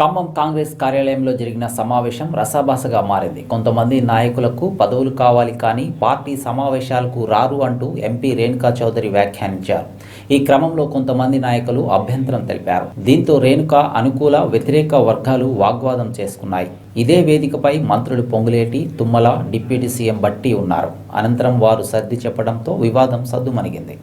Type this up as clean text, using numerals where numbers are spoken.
ఖమ్మం కాంగ్రెస్ కార్యాలయంలో జరిగిన సమావేశం రసాభాసగా మారింది. కొంతమంది నాయకులకు పదవులు కావాలి కానీ పార్టీ సమావేశాలకు రారు అంటూ ఎంపీ రేణుకా చౌదరి వ్యాఖ్యానించారు. ఈ క్రమంలో కొంతమంది నాయకులు అభ్యంతరం తెలిపారు. దీంతో రేణుకా అనుకూల, వ్యతిరేక వర్గాలు వాగ్వాదం చేసుకున్నాయి. ఇదే వేదికపై మంత్రులు పొంగులేటి, తుమ్మల, డిప్యూటీ సీఎం బట్టి ఉన్నారు. అనంతరం వారు సర్ది చెప్పడంతో వివాదం సద్దుమణిగింది.